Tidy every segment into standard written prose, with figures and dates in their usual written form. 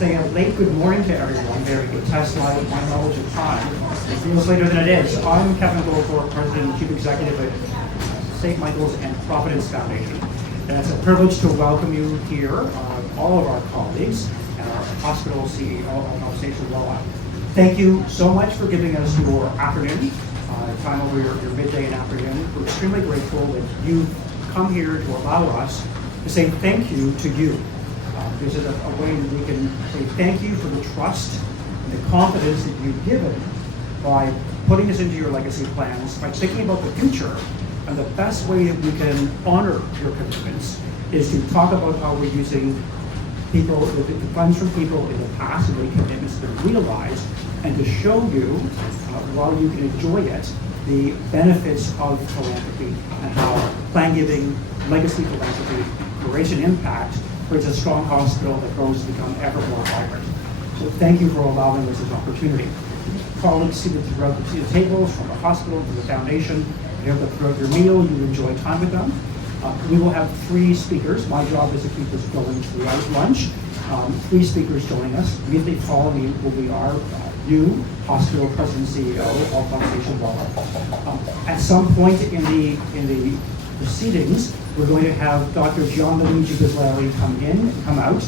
say a late good morning to everyone. Very good test live my knowledge of time. It feels later than it is. I'm Kevin Goldthorpe, President and Chief Executive at St. Michael's and Providence Foundation. And it's a privilege to welcome you here, all of our colleagues, and our hospital CEO, Anastasia Loa. Thank you so much for giving us your afternoon, time over your midday and afternoon. We're extremely grateful that you've come here to allow us to say thank you to you. This is a way that we can say thank you for the trust and the confidence that you've given by putting us into your legacy plans, by thinking about the future. And the best way that we can honor your commitments is to talk about how we're using people, the funds from people in the past and the commitments that are realized, and to show you, while you can enjoy it, the benefits of philanthropy and how plan giving, legacy philanthropy, creates an impact creates a strong hospital that grows to become ever more vibrant. So thank you for allowing us this opportunity. Colleagues seated throughout the tables, from the hospital to the foundation, I hope that throughout your meal you enjoy time with them. We will have 3 speakers. My job is to keep this going throughout lunch. 3 speakers joining us. Immediately following will be our new hospital president CEO, Anastasia Loa. At some point in the proceedings, we're going to have Dr. John Luigi Bislari come out.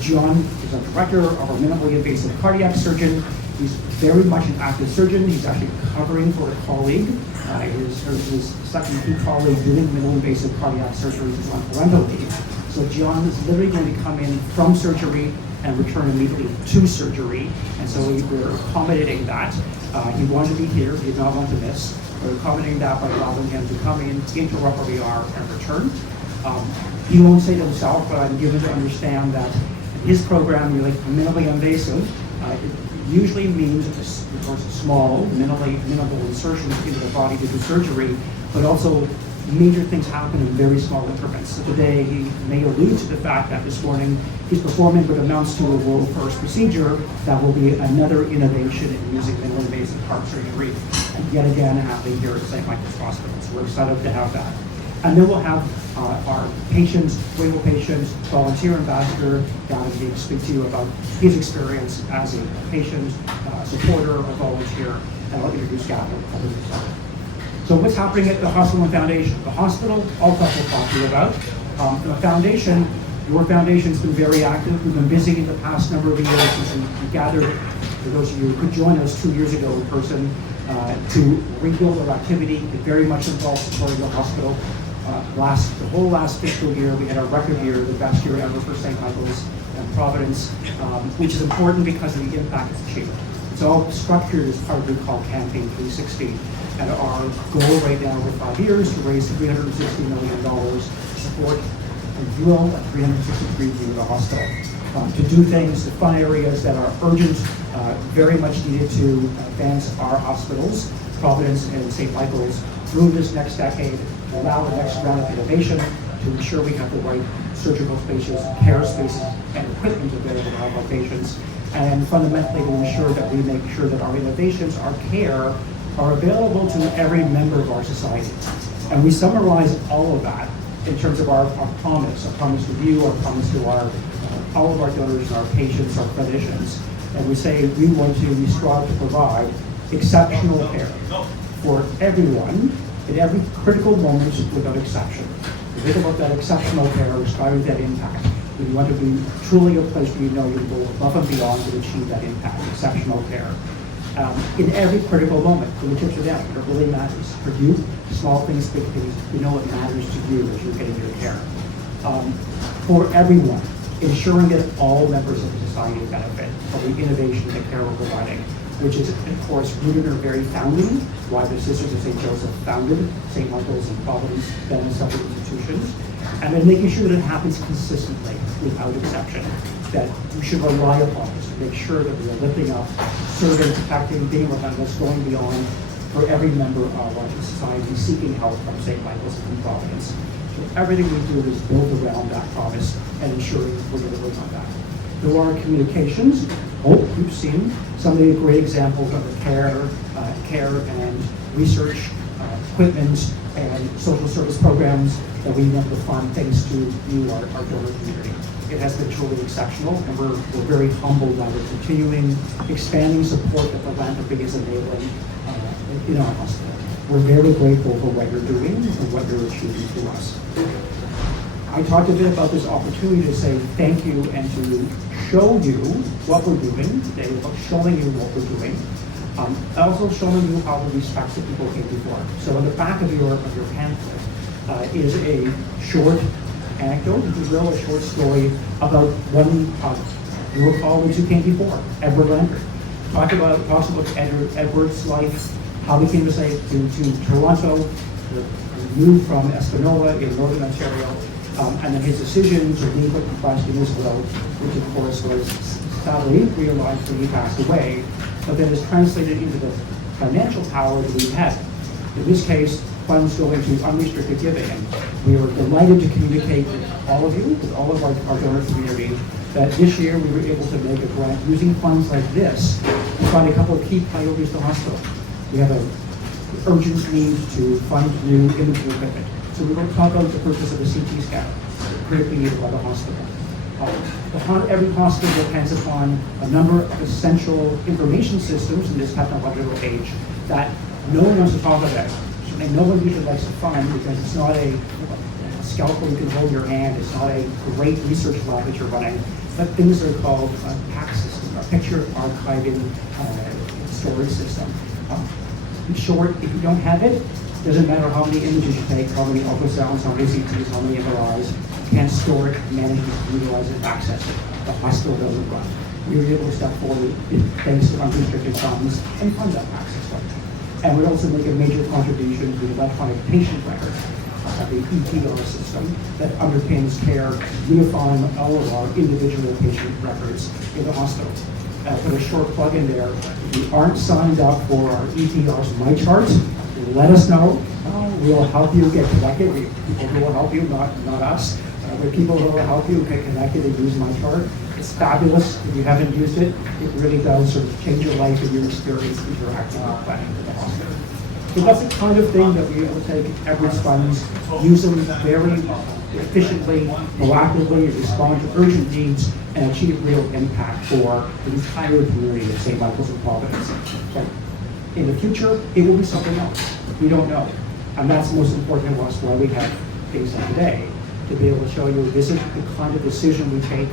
John is a director of our minimally invasive cardiac surgeon. He's very much an active surgeon. He's actually covering for a colleague. His second key colleague doing minimally invasive cardiac surgery is on parental leave. So John is literally going to come in from surgery and return immediately to surgery. And so we're accommodating that. He wanted to be here. He did not want to miss. We're accommodating that by allowing him to come in, interrupt where we are, and return. He won't say it himself, but I'm given to understand that his program, minimally invasive, it usually means, of course, small, minimal insertions into the body to do surgery, but also major things happen in very small increments. So today he may allude to the fact that this morning he's performing what amounts to a world first procedure that will be another innovation in using minimally invasive heart surgery, and yet again happening here at St. Michael's Hospital. So we're excited to have that. And then we'll have our patients, grateful patients, volunteer ambassador, Gavin Gabe, speak to you about his experience as a patient, supporter, a volunteer, and I'll introduce Gavin. So what's happening at the hospital and foundation? The hospital, all that we'll talk to you about. The foundation, your foundation's been very active. We've been busy in the past number of years since we gathered, for those of you who could join us 2 years ago in person, to rebuild our activity. It very much involves supporting the hospital. The whole last fiscal year, we had our record year, the best year ever for St. Michael's and Providence, which is important because of the impact it's achieved. It's all structured as part of what we call Campaign 360. And our goal right now over 5 years to raise $360 million to support and drill at 363 view the hospital. To do things, to fund areas that are urgent, very much needed to advance our hospitals, Providence and St. Michael's, through this next decade, to allow the next round of innovation, to ensure we have the right surgical spaces, care spaces, and equipment available to help our patients, and fundamentally to ensure that we make sure that our innovations, our care, are available to every member of our society. And we summarize all of that in terms of our promise to you, our promise to all of our donors, our patients, our clinicians. And we say we strive to provide exceptional care for everyone at every critical moment without exception. We think about that exceptional care, striving that impact. We want to be truly a place where you know you go above and beyond to achieve that impact, exceptional care. In every critical moment, from the tips are down, it really matters for you. Small things, big things, you know it matters to you as you're getting your care. For everyone, ensuring that all members of the society benefit from the innovation and care we're providing, which is, of course, rooted in our very founding, why the Sisters of St. Joseph founded St. Michael's and Providence, then separate institutions, and then making sure that it happens consistently, without exception, that we should rely upon this to make sure that we are lifting up, serving, protecting, being relentless, going beyond for every member of our society seeking help from St. Michael's and Providence. So everything we do is built around that promise and ensuring we're delivering on that. Through our communications, you've seen some of the great examples of the care and research equipment and social service programs that we want to fund thanks to you, our donor community. It has been truly exceptional, and we're very humbled that we're continuing expanding support that philanthropy is enabling in our hospital. We're very grateful for what you're doing and what you're achieving to us. I talked a bit about this opportunity to say thank you and to show you what we're doing today, about showing you what we're doing. Also showing you how we respect the people came before. So on the back of your pamphlet is a short anecdote, if you will, a short story about one you will call those who came before, Edward Lambert. Talks about Edward's life, how he came to Toronto, moved from Espanola in Northern Ontario, and then his decision to leave a trust in his will, which of course was sadly realized when he passed away, but then is translated into the financial power that we have. In this case, funds go into unrestricted giving, and we are delighted to communicate with all of you, with all of our donor community, that this year we were able to make a grant using funds like this to fund a couple of key priorities to the hospital. We have an urgent need to fund new imaging equipment. So we're going to talk about the purchase of a CT scanner, critically needed by the hospital. Every hospital depends upon a number of essential information systems in this technological age that no one wants to talk about. And no one usually likes to fund because it's not a scalpel you can hold in your hand. It's not a great research lab that you're running. But things that are called a PAC system, a picture archiving storage system. In short, if you don't have it, it doesn't matter how many images you take, how many ultrasounds, how many CTs, how many MRIs, you can't store it, manage it, utilize it, access it. The hospital doesn't run. We were able to step forward thanks to unrestricted funds and fund that access. And we also make a major contribution to the electronic patient record, the EPR system that underpins care, unifying all of our individual patient records in the hospital. Put a short plug in there. If you aren't signed up for our EPR's MyChart, let us know. We'll help you get connected. People who will help you, not us. But people who will help you get connected and use MyChart. It's fabulous. If you haven't used it, it really does sort of change your life and your experience interacting with planning for the hospital. So that's the kind of thing that we will take Edward's funds, use them very efficiently, proactively, respond to urgent needs, and achieve real impact for the entire community of St. Michael's and Providence. But in the future, it will be something else. We don't know. And that's most important to us, why we have things like today, to be able to show you this is the kind of decision we take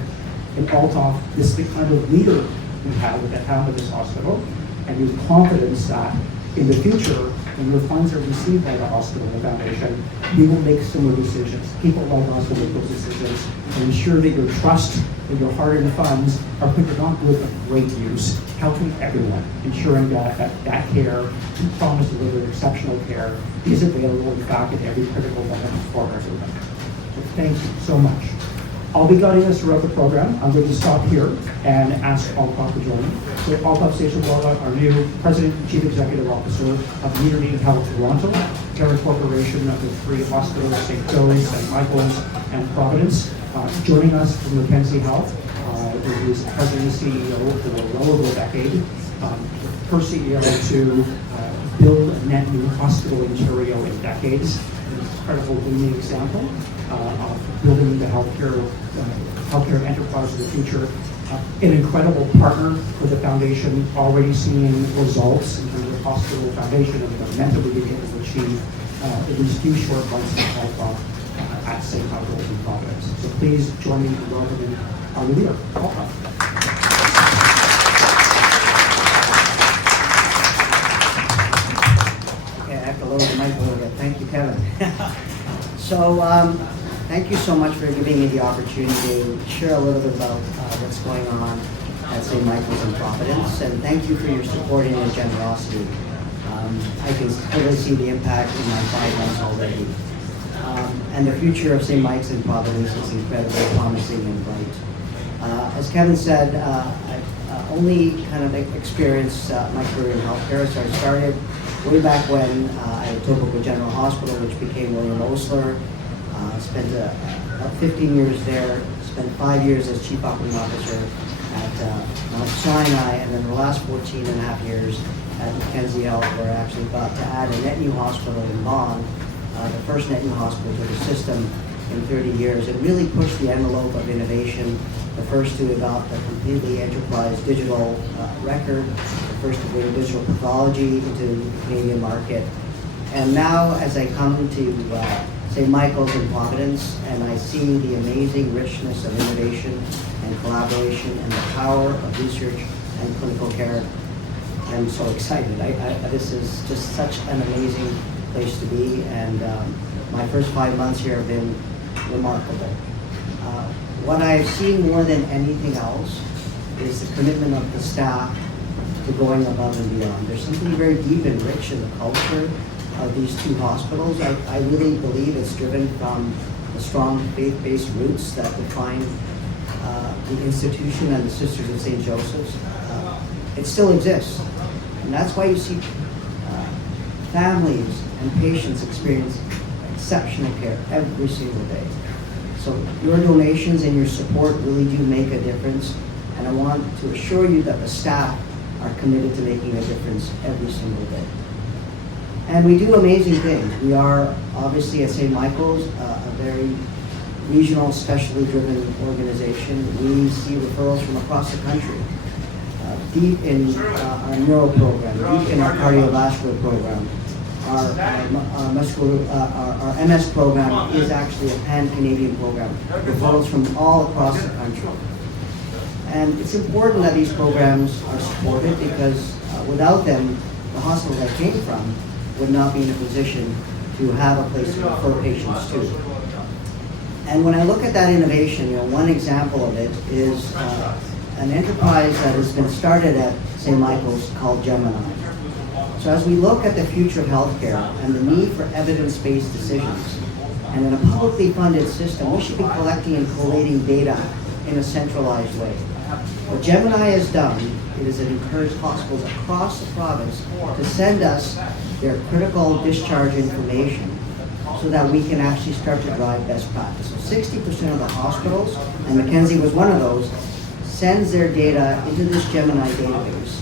in Althoff, this is the kind of leader we have at the helm of this hospital, and you have confidence that in the future, when your funds are received by the hospital and the foundation, you will make similar decisions. People like us will make those decisions and ensure that your trust and your hard-earned funds are put to not good but great use, helping everyone, ensuring that care, you promise to deliver exceptional care, is available in fact in every critical moment for our residents. So thank you so much. I'll be guiding us throughout the program. I'm going to stop here and ask Althoff to join me. So Althoff Station-Walla, our new President and Chief Executive Officer of Community Health Toronto, Terra Corporation of the three hospitals, St. Joe's, St. Michael's, and Providence. Joining us from Mackenzie Health, who is President and CEO for well over a decade. First CEO to build a net new hospital in Ontario in decades. An incredible leading example of building the healthcare enterprise of the future. An incredible partner for the foundation, already seeing results in terms of the hospital foundation and the momentum we've been able to achieve in these few short months of Althoff at St. Michael's and Providence. So please join me in welcoming our leader, Althoff. Hello, Michael. Thank you, Kevin. So, thank you so much for giving me the opportunity to share a little bit about what's going on at St. Michael's in Providence, and thank you for your support and your generosity. I can clearly see the impact in my 5 months already. And the future of St. Mike's in Providence is incredibly promising and bright. As Kevin said, I've only kind of experienced my career in healthcare, so I started way back when at Etobicoke General Hospital, which became William Osler. Spent about 15 years there, spent 5 years as Chief Operating Officer at Mount Sinai, and then the last 14 and a half years at Mackenzie Health, we're actually about to add a net new hospital in Vaughan, the first net new hospital to the system in 30 years, and really push the envelope of innovation, the first to adopt a completely enterprise digital record, the first to bring digital pathology into the Canadian market. And now as I come to St. Michael's in Providence, and I see the amazing richness of innovation and collaboration and the power of research and clinical care, I'm so excited. This is just such an amazing place to be, and my first 5 months here have been remarkable. What I've seen more than anything else is the commitment of the staff to going above and beyond. There's something very deep and rich in the culture of these two hospitals. I really believe it's driven from the strong faith-based roots that define the institution and the Sisters of St. Joseph's. It still exists, and that's why you see families and patients experience exceptional care every single day. So your donations and your support really do make a difference, and I want to assure you that the staff are committed to making a difference every single day. And we do amazing things. We are obviously at St. Michael's a very regional, specially driven organization. We see referrals from across the country. Deep in our neuro program, deep in our cardiovascular program. Our MS program is actually a pan-Canadian program. Referrals from all across the country. And it's important that these programs are supported because without them, the hospital I came from would not be in a position to have a place to refer patients to. And when I look at that innovation, one example of it is an enterprise that has been started at St. Michael's called Gemini. So as we look at the future of healthcare and the need for evidence-based decisions, and in a publicly funded system, we should be collecting and collating data in a centralized way. What Gemini has done is it encouraged hospitals across the province to send us their critical discharge information so that we can actually start to drive best practice. So 60% of the hospitals, and Mackenzie was one of those, sends their data into this Gemini database.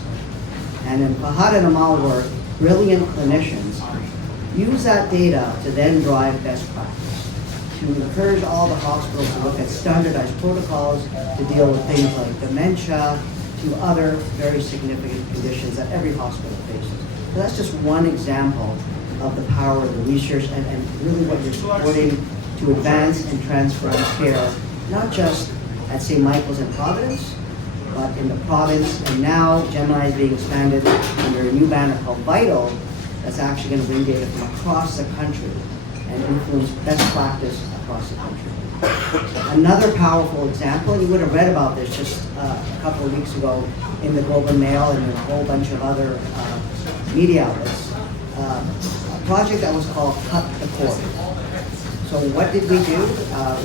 And then Fahad and Amal were brilliant clinicians, use that data to then drive best practice, to encourage all the hospitals to look at standardized protocols to deal with things like dementia, to other very significant conditions that every hospital faces. So that's just one example of the power of the research and really what you're supporting to advance and transform care, not just at St. Michael's in Providence, but in the province, and now Gemini is being expanded under a new banner called Vital that's actually going to bring data from across the country and influence best practice across the country. Another powerful example, and you would have read about this just a couple of weeks ago in the Globe and Mail and in a whole bunch of other media outlets, a project that was called Cut the Cord. So what did we do?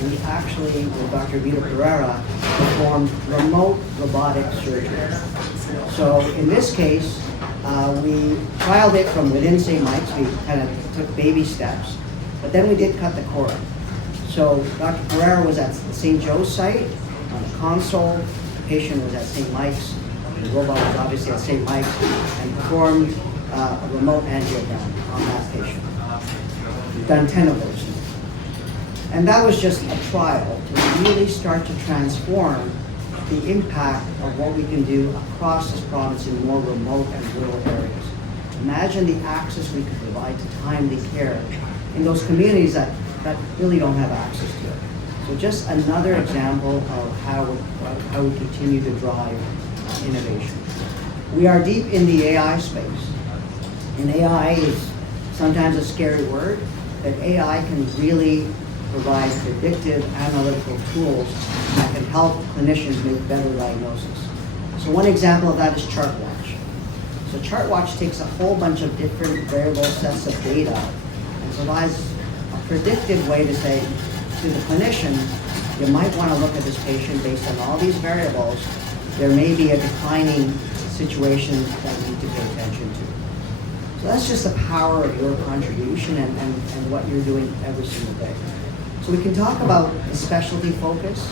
We actually, with Dr. Vita Pereira, performed remote robotic surgery. So in this case, we trialed it from within St. Mike's. We kind of took baby steps, but then we did cut the cord. So Dr. Pereira was at the St. Joe's site on the console. The patient was at St. Mike's. The robot was obviously at St. Mike's and performed a remote angiogram on that patient. We've done 10 of those. And that was just a trial to really start to transform the impact of what we can do across this province in more remote and rural areas. Imagine the access we could provide to timely care in those communities that really don't have access to it. So just another example of how we continue to drive innovation. We are deep in the AI space. And AI is sometimes a scary word, but AI can really provide predictive analytical tools that can help clinicians make better diagnoses. So one example of that is ChartWatch. So ChartWatch takes a whole bunch of different variable sets of data and provides a predictive way to say to the clinician, you might want to look at this patient based on all these variables. There may be a declining situation that you need to pay attention to. So that's just the power of your contribution and what you're doing every single day. So we can talk about the specialty focus,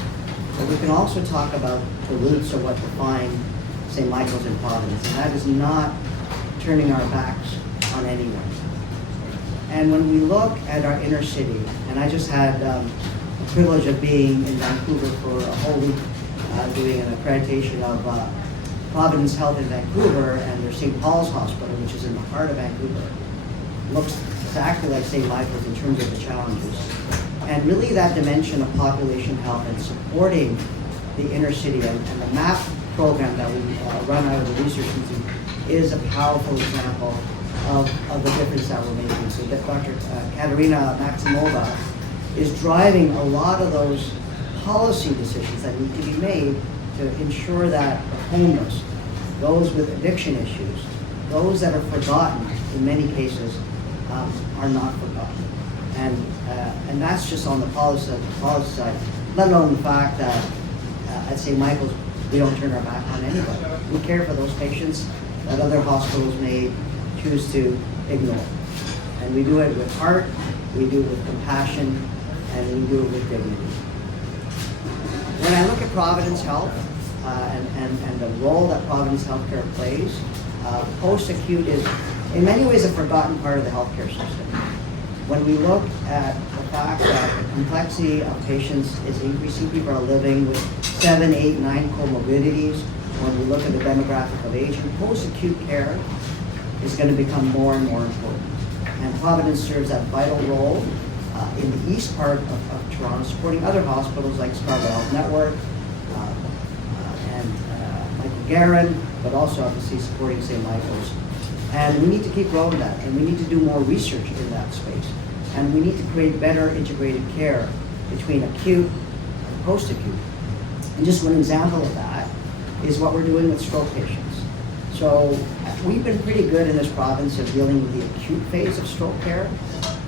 but we can also talk about the roots of what define St. Michael's in Providence. And that is not turning our backs on anyone. And when we look at our inner city, and I just had the privilege of being in Vancouver for a whole week doing an accreditation of Providence Health in Vancouver and their St. Paul's Hospital, which is in the heart of Vancouver. Looks exactly like St. Michael's in terms of the challenges. And really that dimension of population health and supporting the inner city and the MAP program that we run out of the research institute is a powerful example of the difference that we're making. So that Dr. Katerina Maximova is driving a lot of those policy decisions that need to be made to ensure that the homeless, those with addiction issues, those that are forgotten in many cases are not forgotten. And that's just on the policy side, let alone the fact that at St. Michael's we don't turn our back on anybody. We care for those patients that other hospitals may choose to ignore. And we do it with heart, we do it with compassion, and we do it with dignity. When I look at Providence Health and the role that Providence Healthcare plays, post-acute is in many ways a forgotten part of the healthcare system. When we look at the fact that the complexity of patients is increasing, people are living with 7, 8, 9 comorbidities. When we look at the demographic of aging, post-acute care is going to become more and more important. And Providence serves that vital role in the east part of Toronto, supporting other hospitals like Scarborough Health Network and Michael Garron, but also obviously supporting St. Michael's. And we need to keep growing that, and we need to do more research in that space. And we need to create better integrated care between acute and post-acute. And just one example of that is what we're doing with stroke patients. So we've been pretty good in this province of dealing with the acute phase of stroke care.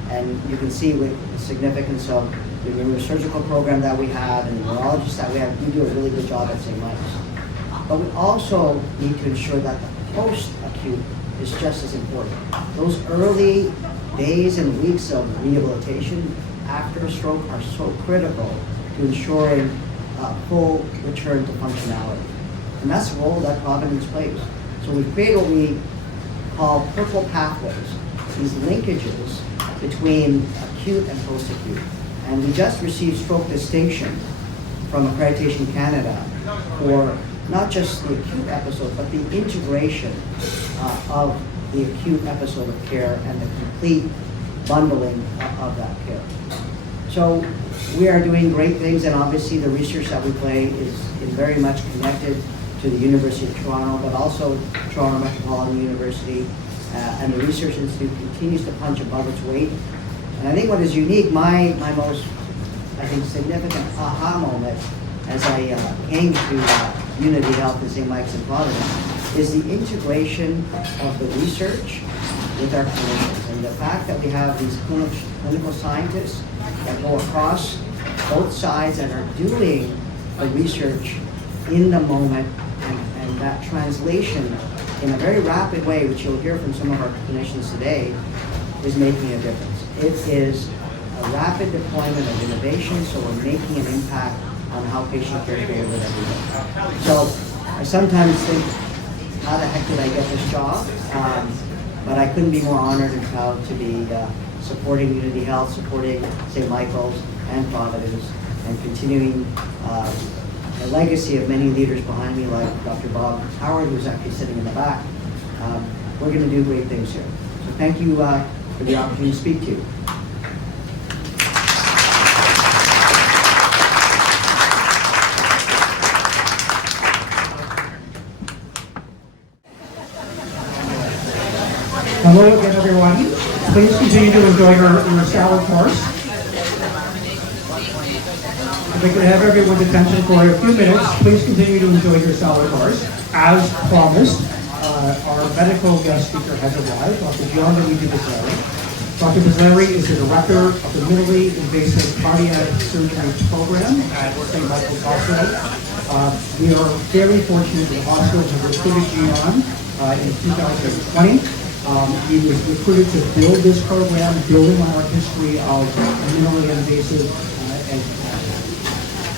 And you can see with the significance of the neurosurgical program that we have and the neurologists that we have, we do a really good job at St. Michael's. But we also need to ensure that the post-acute is just as important. Those early days and weeks of rehabilitation after a stroke are so critical to ensuring full return to functionality. And that's the role that Providence plays. So we've created what we call purple pathways, these linkages between acute and post-acute. And we just received stroke distinction from Accreditation Canada for not just the acute episode, but the integration of the acute episode of care and the complete bundling of that care. So we are doing great things, and obviously the research that we play is very much connected to the University of Toronto, but also Toronto Metropolitan University, and the Research Institute continues to punch above its weight. And I think what is unique, my most, I think, significant aha moment as I came to Unity Health in St. Mike's and Providence is the integration of the research with our clinicians. And the fact that we have these clinical scientists that go across both sides and are doing the research in the moment, and that translation in a very rapid way, which you'll hear from some of our clinicians today, is making a difference. It is a rapid deployment of innovation, so we're making an impact on how patient care is delivered every day. So I sometimes think, how the heck did I get this job? But I couldn't be more honored and proud to be supporting Unity Health, supporting St. Michael's and Providence, and continuing a legacy of many leaders behind me, like Dr. Bob Howard, who's actually sitting in the back. We're going to do great things here. So thank you for the opportunity to speak to you. Hello again, everyone. Please continue to enjoy your salad course. If I could have everyone's attention for a few minutes, please continue to enjoy your salad course. As promised, our medical guest speaker has arrived, Dr. Gianluigi Bizzarri. Dr. Bizzarri is the director of the Minimally Invasive Cardiac Surgery Program at St. Michael's Hospital. We are very fortunate that the hospital has recruited Gian in 2020. He was recruited to build this program, building on our history of minimally invasive and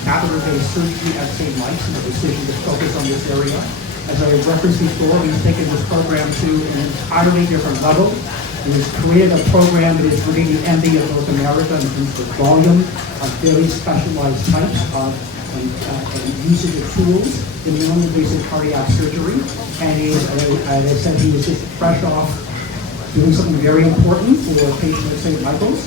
catheter-based surgery at St. Mike's, and the decision to focus on this area. As I referenced before, he's taken this program to an entirely different level. He's created a program that is really the envy of North America in terms of volume of very specialized types of and usage of tools in minimally invasive cardiac surgery. And he is, as I said, he was just fresh off doing something very important for a patient at St. Michael's.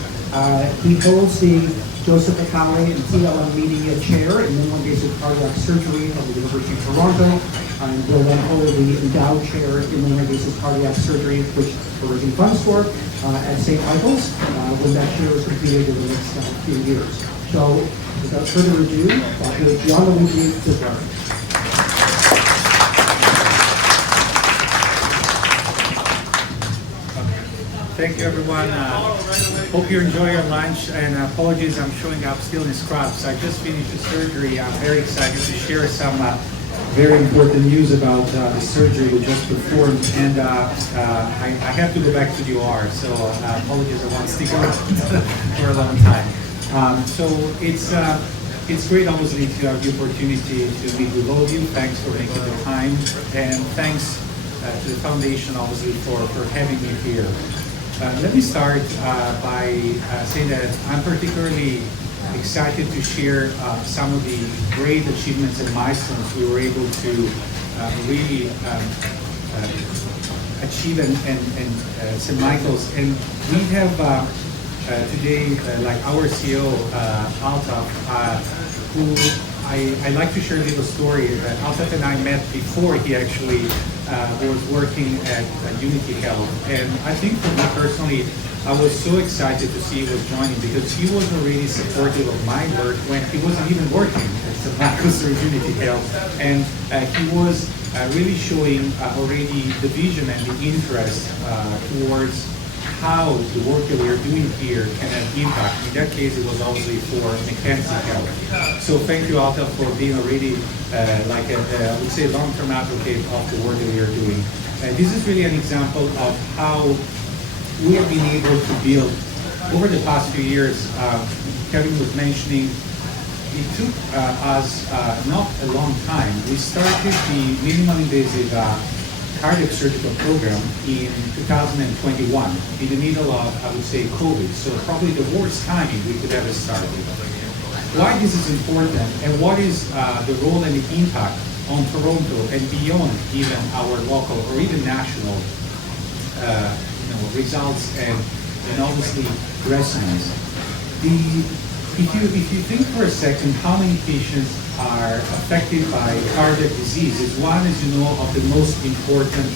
He holds the Joseph McCalley and TLM Media Chair in minimally invasive cardiac surgery at the University of Toronto, and will then hold the endowed chair in minimally invasive cardiac surgery, which we're raising funds for at St. Michael's when that chair is completed in the next few years. So, without further ado, Dr. Gianluigi Tisler. Thank you, everyone. Hope you enjoy your lunch, and apologies, I'm showing up still in scrubs. I just finished the surgery. I'm very excited to share some very important news about the surgery we just performed, and I have to go back to the OR, so apologies, I won't stick around for a long time. So it's great, obviously, to have the opportunity to meet with all of you. Thanks for making the time, and thanks to the foundation, obviously, for having me here. Let me start by saying that I'm particularly excited to share some of the great achievements and milestones we were able to really achieve in St. Michael's. And we have today, like our CEO, Altaf, who I like to share a little story. Altaf and I met before he actually was working at Unity Health. And I think for me personally, I was so excited to see he was joining because he was already supportive of my work when he wasn't even working at St. Michael's or Unity Health. And he was really showing already the vision and the interest towards how the work that we are doing here can have impact. In that case, it was obviously for Mackenzie Health. So thank you, Alta, for being already I would say, long-term advocate of the work that we are doing. This is really an example of how we have been able to build over the past few years. Kevin was mentioning it took us not a long time. We started the minimally invasive cardiac surgical program in 2021, in the middle of, I would say, COVID. So probably the worst timing we could ever started. Why this is important and what is the role and the impact on Toronto and beyond even our local or even national results and obviously resonance. If you think for a second how many patients are affected by cardiac disease, it's one, as you know, of the most important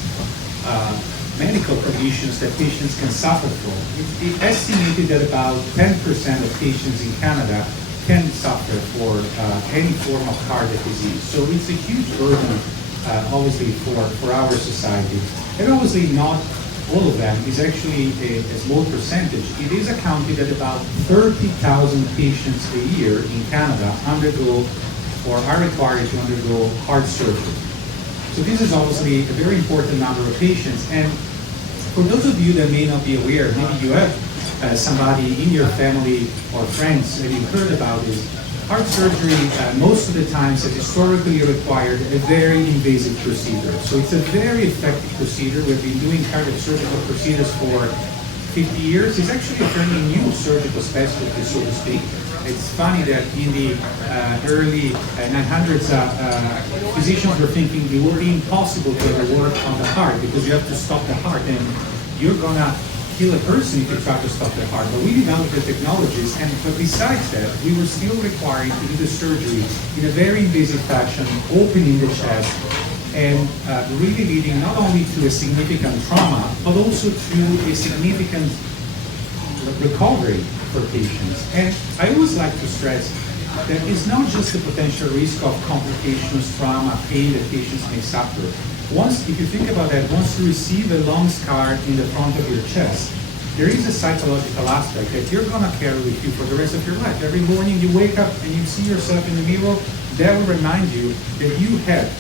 medical conditions that patients can suffer from. It's estimated that about 10% of patients in Canada can suffer for any form of cardiac disease. So it's a huge burden, obviously, for our society. And obviously not all of them is actually a small percentage. It is accounted that about 30,000 patients a year in Canada undergo or are required to undergo heart surgery. So this is obviously a very important number of patients. And for those of you that may not be aware, maybe you have somebody in your family or friends that you've heard about this. Heart surgery, most of the times, has historically required a very invasive procedure. So it's a very effective procedure. We've been doing cardiac surgical procedures for 50 years. It's actually a fairly new surgical specialty, so to speak. It's funny that in the early 900s, physicians were thinking it would be impossible to ever work on the heart because you have to stop the heart and you're gonna kill a person if you try to stop the heart. But we developed the technologies, but besides that, we were still required to do the surgery in a very invasive fashion, opening the chest, and really leading not only to a significant trauma, but also to a significant recovery for patients. And I always like to stress that it's not just the potential risk of complications, trauma, pain that patients may suffer. If you think about that, once you receive a long scar in the front of your chest, there is a psychological aspect that you're going to carry with you for the rest of your life. Every morning you wake up and you see yourself in the mirror, that will remind you that you had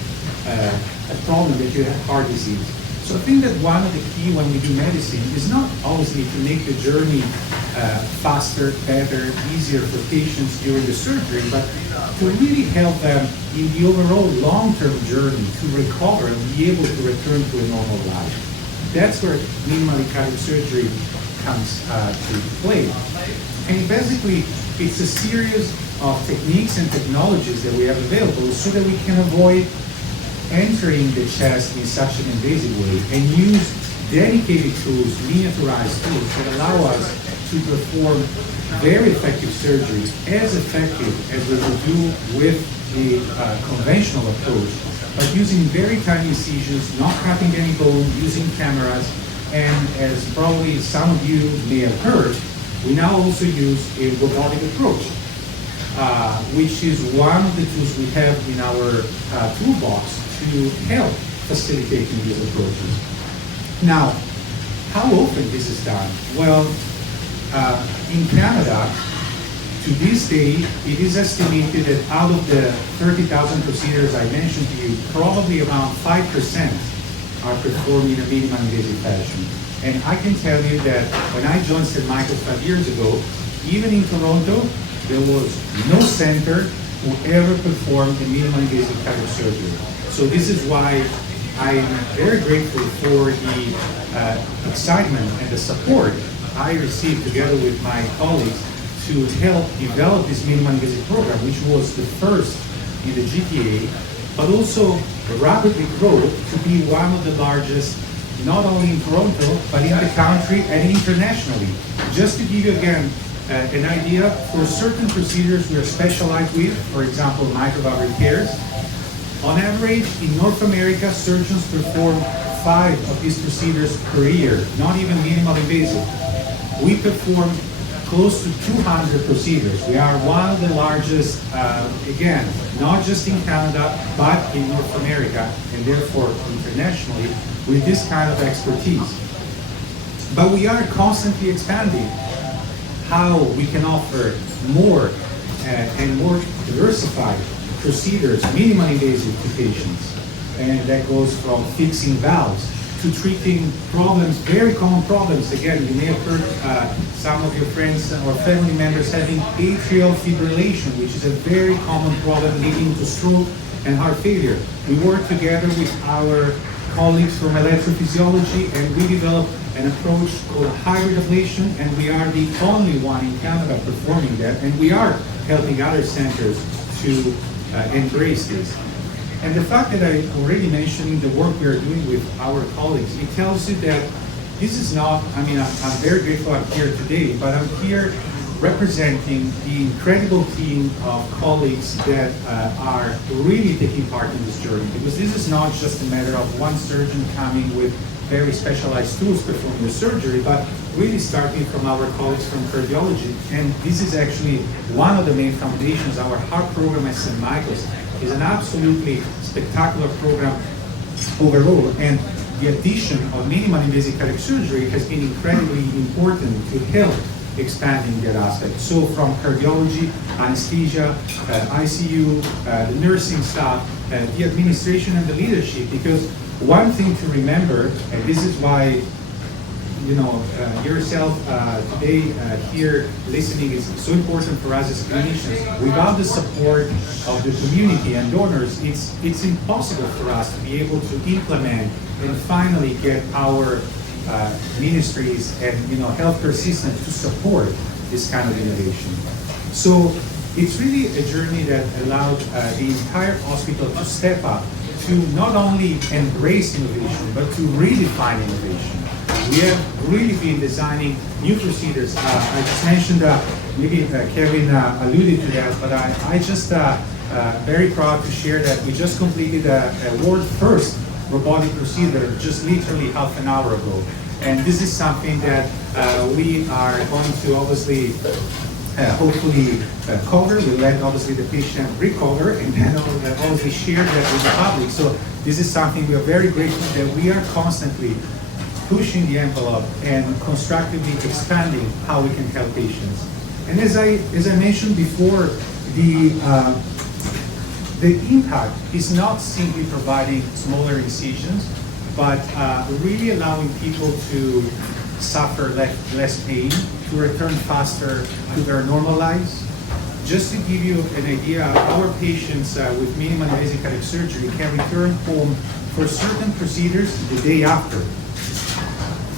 a problem, that you had heart disease. So I think that one of the key when we do medicine is not obviously to make the journey faster, better, easier for patients during the surgery, but to really help them in the overall long-term journey to recover and be able to return to a normal life. That's where minimally cardiac surgery comes to play. And basically, it's a series of techniques and technologies that we have available so that we can avoid entering the chest in such an invasive way and use dedicated tools, miniaturized tools that allow us to perform very effective surgery, as effective as we would do with the conventional approach, but using very tiny incisions, not cutting any bone, using cameras, and as probably some of you may have heard, we now also use a robotic approach, which is one of the tools we have in our toolbox to help facilitating these approaches. Now, how often this is done? Well, in Canada, to this day, it is estimated that out of the 30,000 procedures I mentioned to you, probably around 5% are performed in a minimally invasive fashion. And I can tell you that when I joined St. Michael's 5 years ago, even in Toronto, there was no center who ever performed a minimally invasive cardiac surgery. So this is why I am very grateful for the excitement and the support I received together with my colleagues to help develop this minimally invasive program, which was the first in the GTA, but also rapidly grow to be one of the largest, not only in Toronto, but in the country and internationally. Just to give you again an idea, for certain procedures we are specialized with, for example, mitral valve repairs, on average in North America, surgeons perform 5 of these procedures per year, not even minimally invasive. We perform close to 200 procedures. We are one of the largest, again, not just in Canada, but in North America, and therefore internationally, with this kind of expertise. But we are constantly expanding how we can offer more and more diversified procedures, minimally invasive to patients. And that goes from fixing valves to treating problems, very common problems. Again, you may have heard some of your friends or family members having atrial fibrillation, which is a very common problem leading to stroke and heart failure. We work together with our colleagues from electrophysiology, and we developed an approach called hybrid ablation, and we are the only one in Canada performing that, and we are helping other centers to embrace this. And the fact that I already mentioned the work we are doing with our colleagues, it tells you that this is not, I mean, I'm very grateful I'm here today, but I'm here representing the incredible team of colleagues that are really taking part in this journey. Because this is not just a matter of one surgeon coming with very specialized tools performing the surgery, but really starting from our colleagues from cardiology. And this is actually one of the main foundations. Our heart program at St. Michael's is an absolutely spectacular program overall. And the addition of minimally invasive cardiac surgery has been incredibly important to help expanding that aspect. So from cardiology, anesthesia, ICU, the nursing staff, the administration and the leadership, because one thing to remember, and this is why, you know, yourself today here listening is so important for us as clinicians. Without the support of the community and donors, it's impossible for us to be able to implement and finally get our ministries and healthcare system to support this kind of innovation. So it's really a journey that allowed the entire hospital to step up to not only embrace innovation, but to redefine innovation. We have really been designing new procedures. I just mentioned, maybe Kevin alluded to that, but I just very proud to share that we just completed a world first robotic procedure just literally half an hour ago. And this is something that we are going to obviously hopefully cover. We'll let obviously the patient recover and then obviously share that with the public. So this is something we are very grateful that we are constantly pushing the envelope and constructively expanding how we can help patients. And as I mentioned before, the impact is not simply providing smaller incisions, but really allowing people to suffer less pain, to return faster to their normal lives. Just to give you an idea, our patients with minimal invasive cardiac surgery can return home for certain procedures the day after.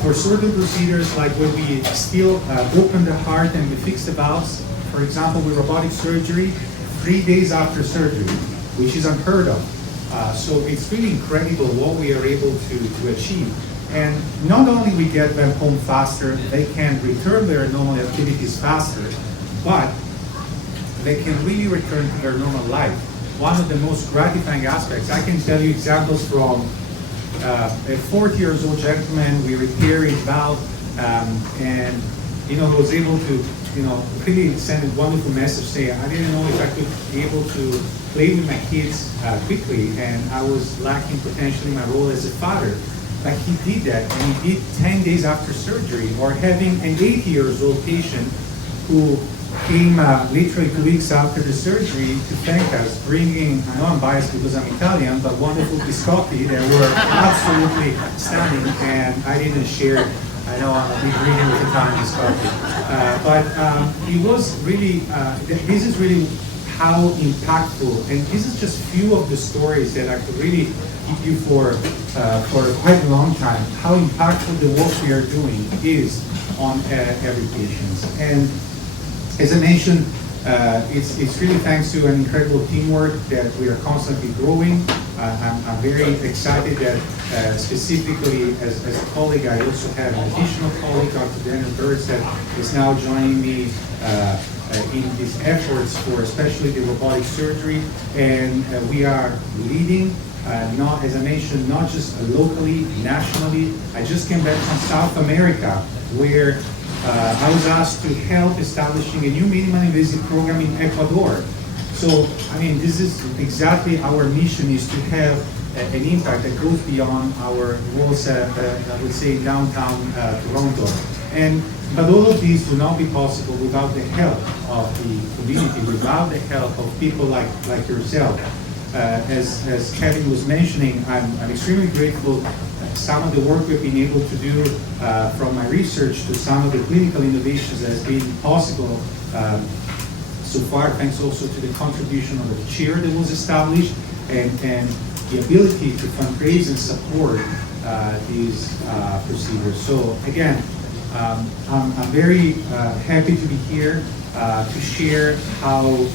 For certain procedures, like when we still open the heart and we fix the valves, for example, with robotic surgery, 3 days after surgery, which is unheard of. So it's really incredible what we are able to achieve. And not only we get them home faster, they can return their normal activities faster, but they can really return to their normal life. One of the most gratifying aspects, I can tell you examples from a 40-year-old gentleman. We repaired his valve, and was able to really send a wonderful message saying, I didn't know if I could be able to play with my kids quickly, and I was lacking potentially my role as a father. But he did that, and he did 10 days after surgery. Or having an 80-year-old patient who came literally 2 weeks after the surgery to thank us, bringing, I know I'm biased because I'm Italian, but wonderful biscotti that were absolutely stunning, and I didn't share. I know I'm a big reader with Italian biscotti. But it was really, this is really how impactful, and this is just few of the stories that I could really keep you for quite a long time, how impactful the work we are doing is on every patient. And as I mentioned, it's really thanks to an incredible teamwork that we are constantly growing. I'm very excited that specifically as a colleague, I also have an additional colleague, Dr. Daniel Burns, that is now joining me in these efforts for especially the robotic surgery. And we are leading, not, as I mentioned, not just locally, nationally. I just came back from South America, where I was asked to help establishing a new minimally invasive program in Ecuador. So, I mean, this is exactly our mission, is to have an impact that goes beyond our walls, I would say, downtown Toronto. But all of these would not be possible without the help of the community, without the help of people like yourself. As Kevin was mentioning, I'm extremely grateful. Some of the work we've been able to do from my research to some of the clinical innovations that has been possible so far, thanks also to the contribution of the chair that was established and the ability to fundraise and support these procedures. So again, I'm very happy to be here to share how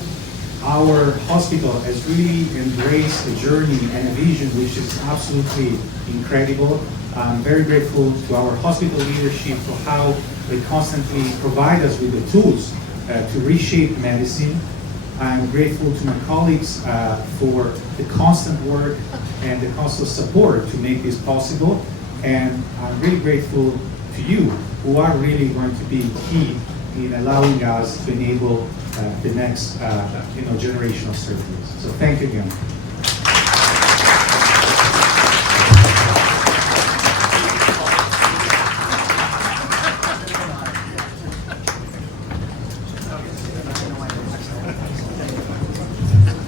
our hospital has really embraced a journey and a vision which is absolutely incredible. I'm very grateful to our hospital leadership for how they constantly provide us with the tools to reshape medicine. I'm grateful to my colleagues for the constant work and the constant support to make this possible. And I'm really grateful to you, who are really going to be key in allowing us to enable the next generation of surgeries. So thank you again.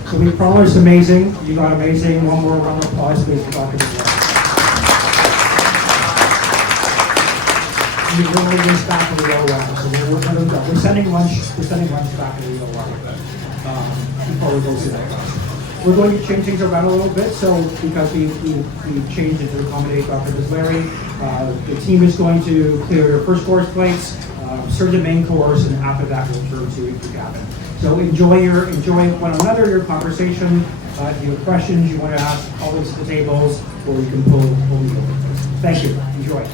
So we promised amazing. You got amazing. One more round of applause, please, for Dr. McGrath. We're going this back to the OR. So we're sending lunch. We're sending lunch back to the OR before we go to that class. We're going to change things around a little bit. So because we've changed it to accommodate Dr. Bislari, the team is going to clear their first course plates, serve the main course, and after that we'll turn to Gavin. So enjoy one another, your conversation. If you have questions you want to ask colleagues at the tables, or you can pull me over. Thank you. Enjoy.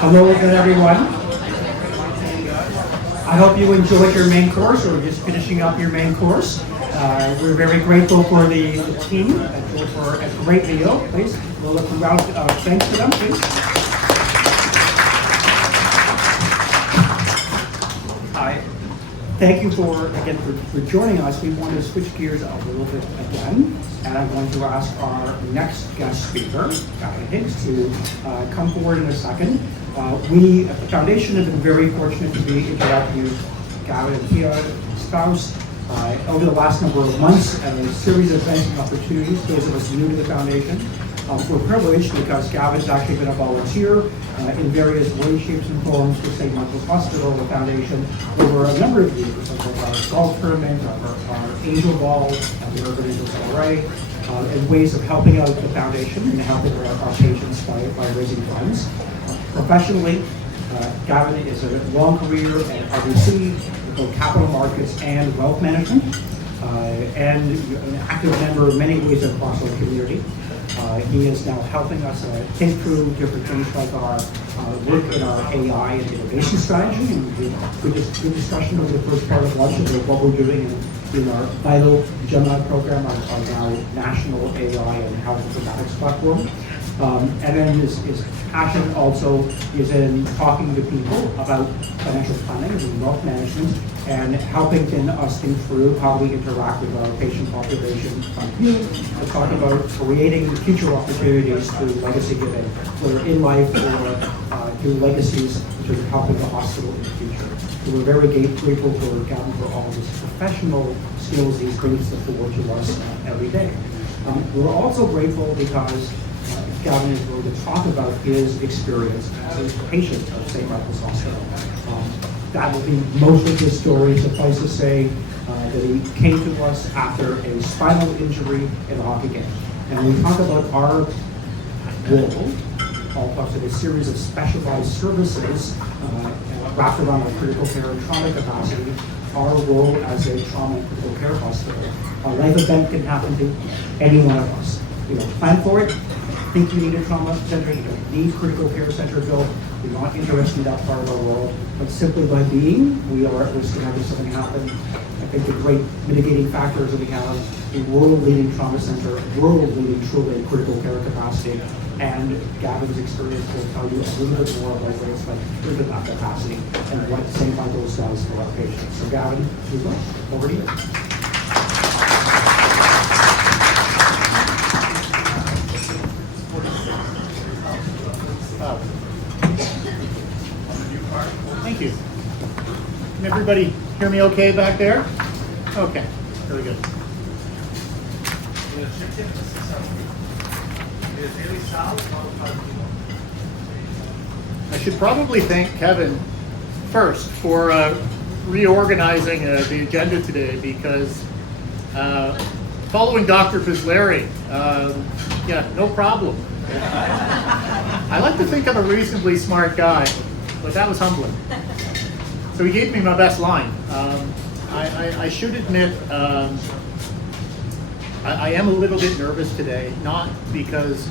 Hello again, everyone. I hope you enjoyed your main course, or just finishing up your main course. We're very grateful for the team for a great meal. Please, we'll look around. Thanks to them, please. Thank you for joining us. We want to switch gears a little bit again, and I'm going to ask our next guest speaker, Gavin Higgs, to come forward in a second. We at the Foundation have been very fortunate to be interacting with Gavin and Tia, spouse, Over the last number of months, a series of events and opportunities, those of us new to the foundation, we're privileged because Gavin's actually been a volunteer in various ways, shapes, and forms for St. Michael's Hospital, the foundation, over a number of years, like our golf tournament, our Angel Ball, and the Urban Angels Array, and ways of helping out the foundation and helping our patients by raising funds. Professionally, Gavin is a long career at RBC, both capital markets and wealth management, and an active member in many ways across our community. He is now helping us think through different things like our work in our AI and innovation strategy, and we had good discussion over the first part of lunch about what we're doing in our vital Gemini program, our now national AI and health informatics platform. And then his passion also is in talking to people about financial planning and wealth management and helping us think through how we interact with our patient population from here. We're talking about creating future opportunities through legacy giving, whether in life or through legacies in terms of helping the hospital in the future. So we're very grateful for Gavin for all of his professional skills he brings forward to us every day. We're also grateful because Gavin is going to talk about his experience as a patient of St. Michael's Hospital. That will be most of his story. Suffice to say that he came to us after a spinal injury in a hockey game. And when we talk about our role, all parts of a series of specialized services wrapped around our critical care and trauma capacity, our role as a trauma and critical care hospital. A life event can happen to any one of us. You know, plan for it. Think you need a trauma center, you don't need critical care center built, you're not interested in that part of our world, but simply by being, we are at risk of having something happen. I think the great mitigating factors that we have, a world-leading trauma center, world-leading truly critical care capacity, and Gavin's experience will tell you a little bit more about what it's like to live in that capacity and what St. Michael's does for our patients. So Gavin, over to you. Thank you. Can everybody hear me okay back there? Okay, very good. I should probably thank Kevin first for reorganizing the agenda today because following Dr. Pislari, yeah, no problem. I like to think I'm a reasonably smart guy, but that was humbling. So he gave me my best line. I should admit, I am a little bit nervous today, not because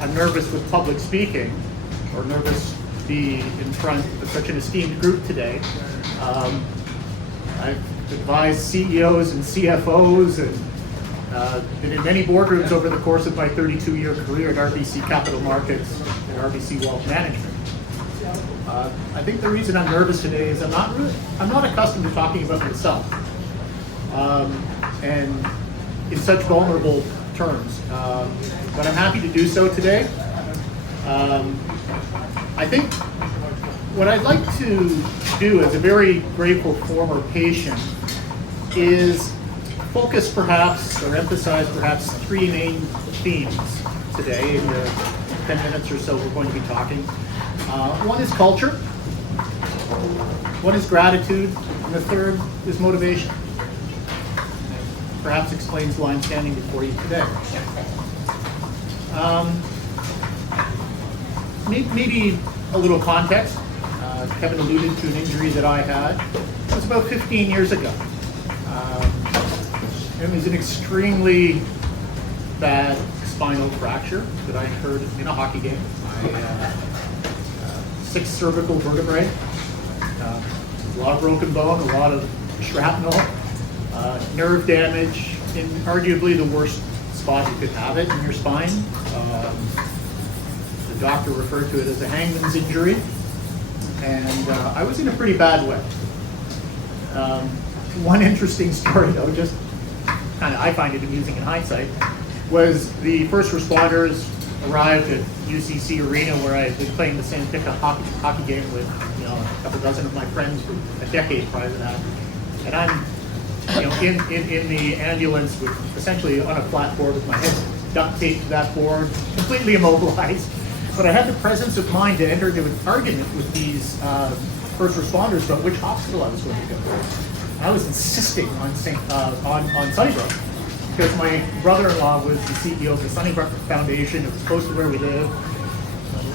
I'm nervous with public speaking or nervous to be in front of such an esteemed group today. I've advised CEOs and CFOs and been in many boardrooms over the course of my 32-year career at RBC Capital Markets and RBC Wealth Management. I think the reason I'm nervous today is I'm not accustomed to talking about myself and in such vulnerable terms. But I'm happy to do so today. I think what I'd like to do as a very grateful former patient is focus perhaps or emphasize perhaps three main themes today in the 10 minutes or so we're going to be talking. One is culture, one is gratitude, and the third is motivation. Perhaps explains why I'm standing before you today. Maybe a little context. Kevin alluded to an injury that I had. It was about 15 years ago. It was an extremely bad spinal fracture that I incurred in a hockey game. 6 cervical vertebrae, a lot of broken bone, a lot of shrapnel, nerve damage in arguably the worst spot you could have it in your spine. The doctor referred to it as a hangman's injury, and I was in a pretty bad way. One interesting story though, just kind of I find it amusing in hindsight, was the first responders arrived at UCC Arena where I had been playing the same pickup hockey game with a couple dozen of my friends for a decade prior to that. And I'm in the ambulance with essentially on a flat board with my head duct taped to that board, completely immobilized. But I had the presence of mind to enter into an argument with these first responders about which hospital I was going to go to. I was insisting on Sunnybrook because my brother-in-law was the CEO of the Sunnybrook Foundation. It was close to where we live.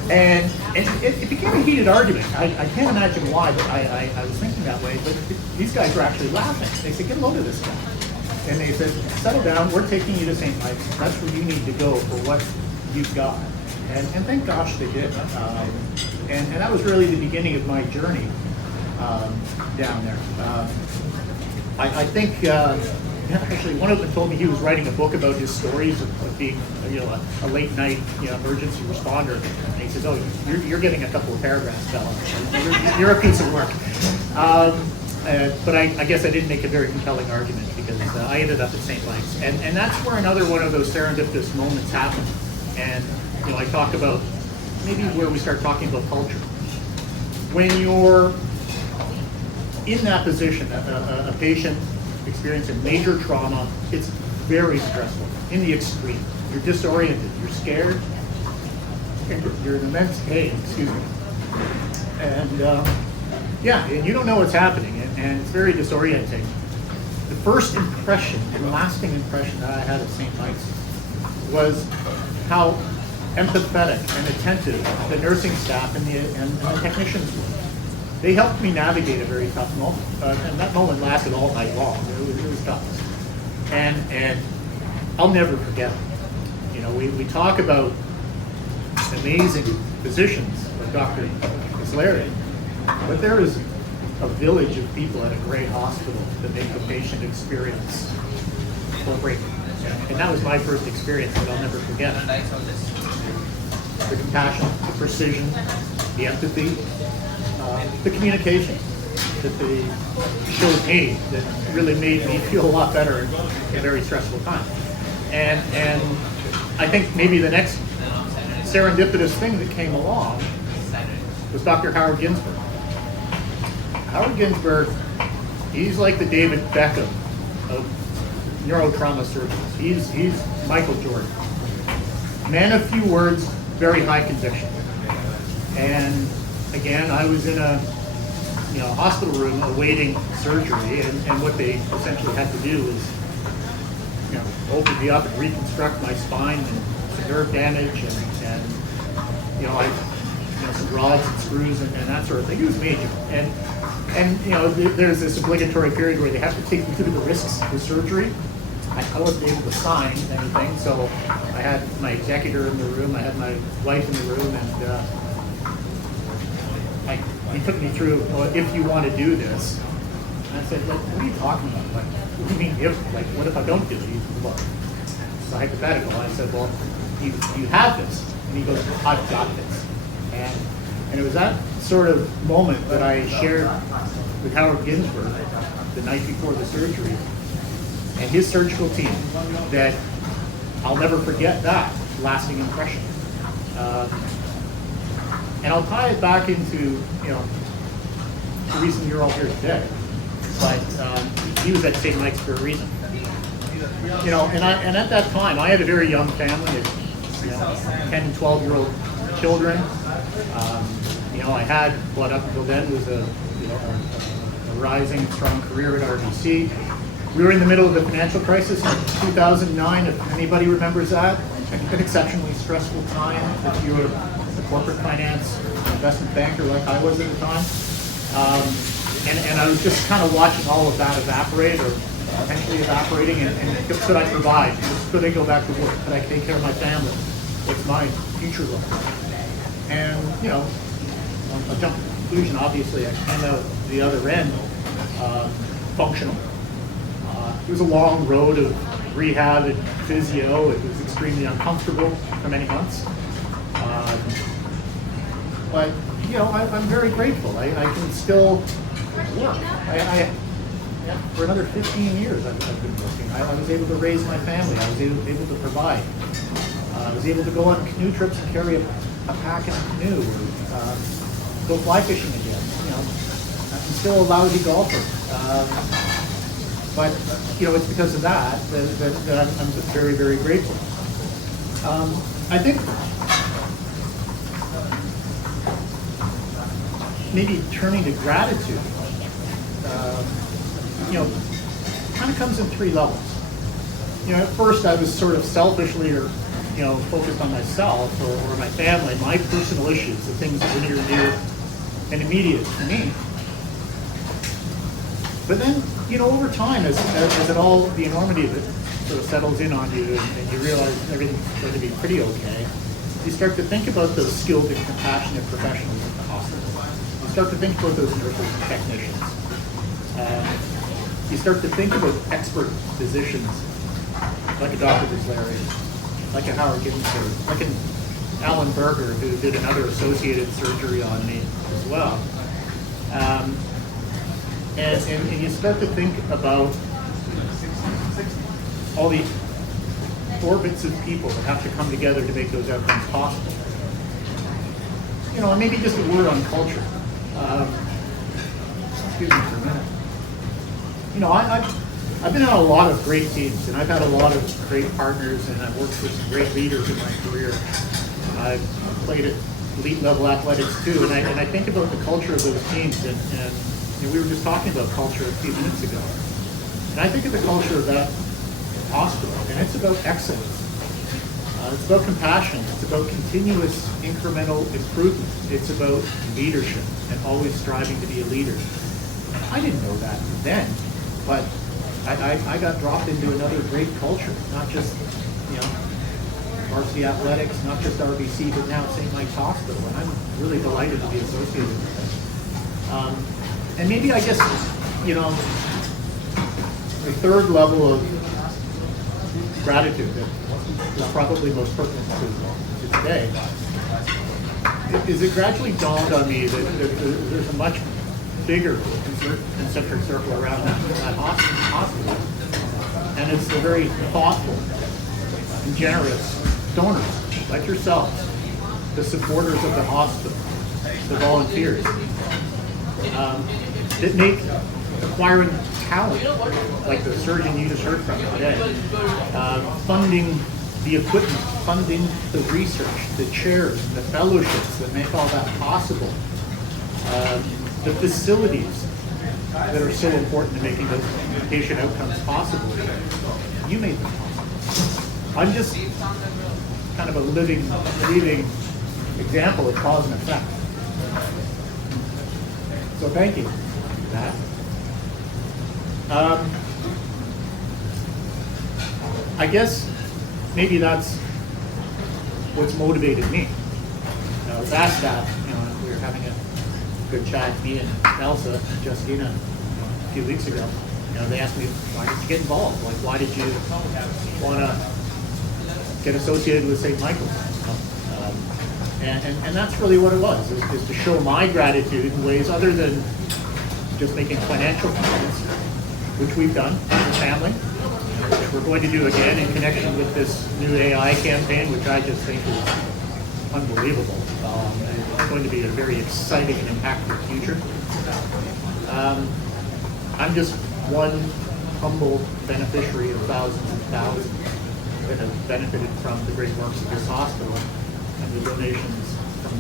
And it became a heated argument. I can't imagine why, but I was thinking that way. But these guys were actually laughing. They said, "Get a load of this guy." And they said, "Settle down. We're taking you to St. Mike's. That's where you need to go for what you've got." And thank gosh they did. And that was really the beginning of my journey down there. I think actually one of them told me he was writing a book about his stories of being a late night emergency responder. And he says, "Oh, you're getting a couple of paragraphs, fella. You're a piece of work." But I guess I didn't make a very compelling argument because I ended up at St. Mike's. And that's where another one of those serendipitous moments happened. And I talk about maybe where we start talking about culture. When you're in that position, a patient experiencing major trauma, it's very stressful, in the extreme. You're disoriented, you're scared, and you're in immense pain, excuse me. And and you don't know what's happening, and it's very disorienting. The first impression, and lasting impression that I had at St. Mike's was how empathetic and attentive the nursing staff and the technicians were. They helped me navigate a very tough moment, and that moment lasted all night long. It was tough, and I'll never forget it. We talk about amazing physicians like Dr. Islary, but there is a village of people at a great hospital that make the patient experience heartbreaking. And that was my first experience that I'll never forget. The compassion, the precision, the empathy, the communication that they showed me that really made me feel a lot better in a very stressful time. And I think maybe the next serendipitous thing that came along was Dr. Howard Ginsberg. Howard Ginsberg, he's like the David Beckham of neurotrauma surgeons. He's Michael Jordan. Man of few words, very high conviction. And again, I was in a hospital room awaiting surgery, and what they essentially had to do is open me up and reconstruct my spine and some nerve damage and some rods and screws and that sort of thing. It was major. And there's this obligatory period where they have to take me through the risks of the surgery. I wasn't able to sign anything, so I had my executor in the room, I had my wife in the room, and he took me through, well, if you want to do this. And I said, what are you talking about? Like, what do you mean if? Like, what if I don't do it? He said, well, it's a hypothetical. I said, well, you have this. And he goes, I've got this. And it was that sort of moment that I shared with Howard Ginsberg the night before the surgery and his surgical team that I'll never forget that lasting impression. And I'll tie it back into, the reason you're all here today. But he was at St. Mike's for a reason. And at that time, I had a very young family, 10 and 12-year-old children. I had what up until then was a rising, strong career at RBC. We were in the middle of the financial crisis in 2009, if anybody remembers that. An exceptionally stressful time if you were a corporate finance investment banker like I was at the time. And I was just kind of watching all of that evaporate or potentially evaporating, and could I provide? Could I go back to work? Could I take care of my family? What's my future look like? And, I jumped to the conclusion, obviously, I came out the other end functional. It was a long road of rehab and physio. It was extremely uncomfortable for many months. But, I'm very grateful. I can still work. For another 15 years I've been working. I was able to raise my family. I was able to provide. I was able to go on canoe trips and carry a pack in a canoe, or go fly fishing again. I'm still a lousy golfer. But, it's because of that I'm very, very grateful. I think maybe turning to gratitude, kind of comes in three levels. At first I was sort of selfishly or, focused on myself or my family, my personal issues, the things that were near and dear and immediate to me. But then, over time, as it all, the enormity of it sort of settles in on you and you realize everything's going to be pretty okay, you start to think about those skilled and compassionate professionals at the hospital. You start to think about those nurses and technicians. You start to think about expert physicians like a Dr. Bislari, like a Howard Ginsberg, like an Alan Berger, who did another associated surgery on me as well. And you start to think about all the orbits of people that have to come together to make those outcomes possible. And maybe just a word on culture. Excuse me for a minute. I've been on a lot of great teams, and I've had a lot of great partners, and I've worked with some great leaders in my career. I've played at elite level athletics too, and I think about the culture of those teams, and we were just talking about culture a few minutes ago. And I think of the culture of that hospital, and it's about excellence. It's about compassion. It's about continuous incremental improvement. It's about leadership and always striving to be a leader. And I didn't know that then, but I got dropped into another great culture, not just, varsity athletics, not just RBC, but now St. Mike's Hospital, and I'm really delighted to be associated with it. And maybe I guess, the third level of gratitude that is probably most pertinent to today is it gradually dawned on me that there's a much bigger concentric circle around that hospital, and it's the very thoughtful and generous donors like yourselves, the supporters of the hospital, the volunteers, that make acquiring talent, like the surgeon you just heard from today, funding the equipment, funding the research, the chairs, the fellowships that make all that possible, the facilities that are so important to making those patient outcomes possible. You made them possible. I'm just kind of a living, breathing example of cause and effect. So thank you for that. I guess maybe that's what's motivated me. I was asked that, we were having a good chat, me and Elsa and Justina, a few weeks ago. They asked me, why did you get involved? Like, why did you want to get associated with St. Michael's? And that's really what it was, is to show my gratitude in ways other than just making financial commitments, which we've done as a family, which we're going to do again in connection with this new AI campaign, which I just think is unbelievable. It's going to be a very exciting and impactful future. I'm just one humble beneficiary of thousands and thousands that have benefited from the great works of this hospital and the donations from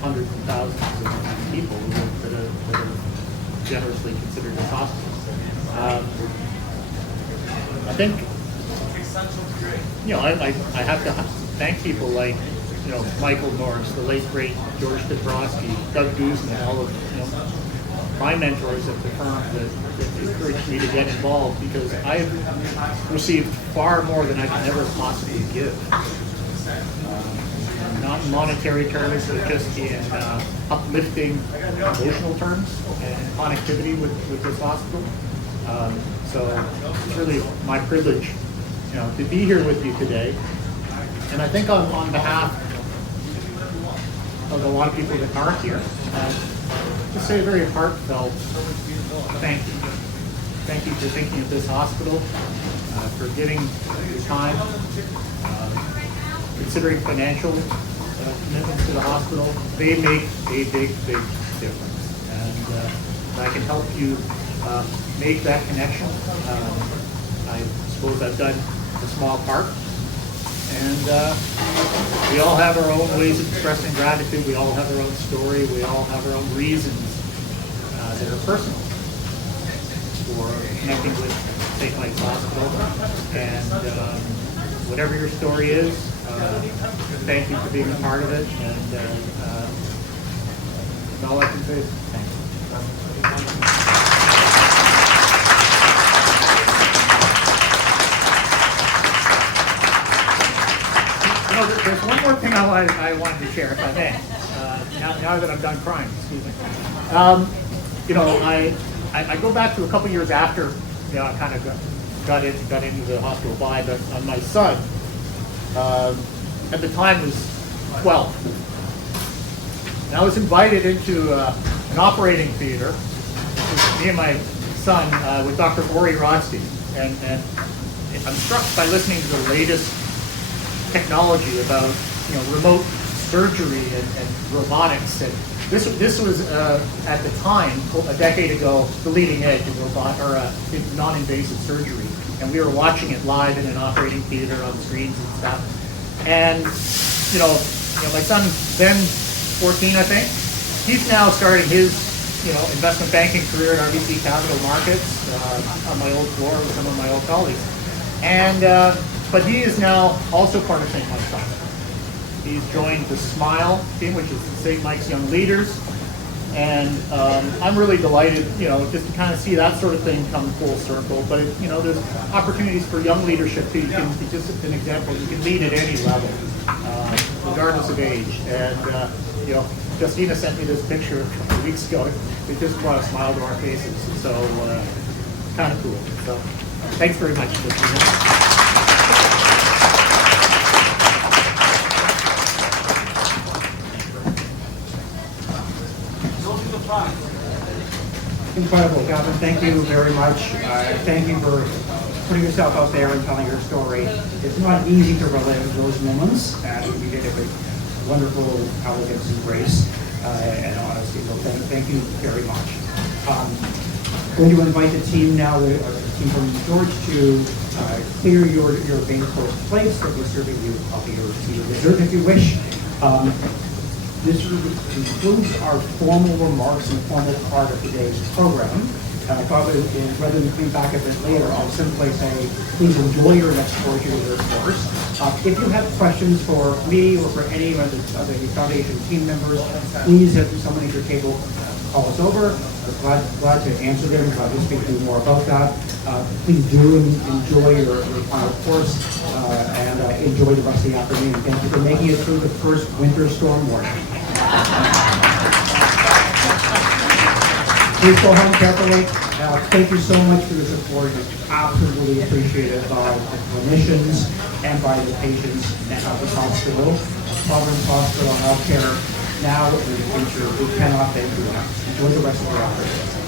hundreds and thousands of people that are generously considered this hospital. I think, I have to thank people like, Michael Norris, the late great George Dabrowski, Doug Guzman, all of, my mentors at the firm that encouraged me to get involved, because I have received far more than I can ever possibly give. Not in monetary terms, but just in uplifting emotional terms and connectivity with this hospital. So it's really my privilege, to be here with you today. And I think on behalf of a lot of people that aren't here, just say a very heartfelt thank you. Thank you for thinking of this hospital, for giving your time, considering financial commitments to the hospital. They make a big, big difference. And I can help you make that connection. I suppose I've done a small part. And we all have our own ways of expressing gratitude. We all have our own story. We all have our own reasons that are personal for connecting with St. Mike's Hospital. And whatever your story is, thank you for being a part of it. And that's all I can say. Thank you. There's one more thing I wanted to share, if I may. Now that I'm done crying, excuse me. I go back to a couple years after, I kind of got into the hospital vibe. But my son, at the time, was 12. And I was invited into an operating theater with me and my son with Dr. Ori Rodstein. And I'm struck by listening to the latest technology about remote surgery and robotics, and this was at the time, a decade ago, the leading edge of in non-invasive surgery, and we were watching it live in an operating theater on screens and stuff. And my son, then 14, I think, he's now starting his investment banking career at RBC Capital Markets on my old floor with some of my old colleagues, and. But he is now also part of St. Mike's Hospital. He's joined the SMILE team, which is St. Mike's Young Leaders. And I'm really delighted, just to kind of see that sort of thing come full circle. But, there's opportunities for young leadership too. You can, just an example, you can lead at any level, regardless of age. And, Justina sent me this picture a couple of weeks ago. It just brought a smile to our faces. So, kind of cool. So, thanks very much, Justina. Incredible, Gavin. Thank you very much. Thank you for putting yourself out there and telling your story. It's not easy to relive those moments, and you did it with wonderful elegance and grace and honesty. So thank you very much. Going to invite the team now, the team from George, to clear your main course plates. They'll be serving you a coffee or tea or dessert if you wish. This concludes our formal remarks and formal part of today's program. I thought rather than coming back a bit later, I'll simply say, please enjoy your next course, your dessert course. If you have questions for me or for any of the Foundation team members, please have someone at your table call us over. We're glad to answer them, glad to speak to you more about that. Please do enjoy your final course and enjoy the rest of the afternoon. Thank you for making it through the first winter storm warning. Please go home carefully. Thank you so much for your support. It's absolutely appreciated by the clinicians and by the patients at the hospital, Providence Hospital, healthcare, now and in the future. We cannot thank you enough. Enjoy the rest of your afternoon.